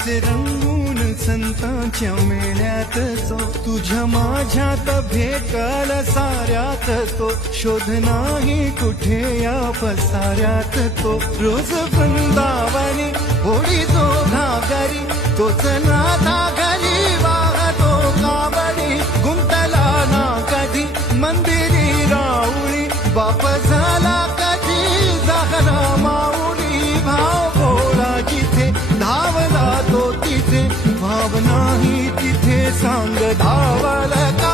नाचे रंगून संतांच्या मेळ्यात तो, तुझ्या माझ्यात भेटल साऱ्यात तो, शोध नाही कुठे या पसाऱ्यात तो. रोज वृंदावनी होडी जो घागरी, तोच नाथा घरी वाहतो कावडी. गुंतला ना कधी मंदिरी राऊळी, बाप झाला कधी झाला माऊली. भाव भोळा जिथे धावला तो तिथे, भाव नाही तिथे सांग धावल का.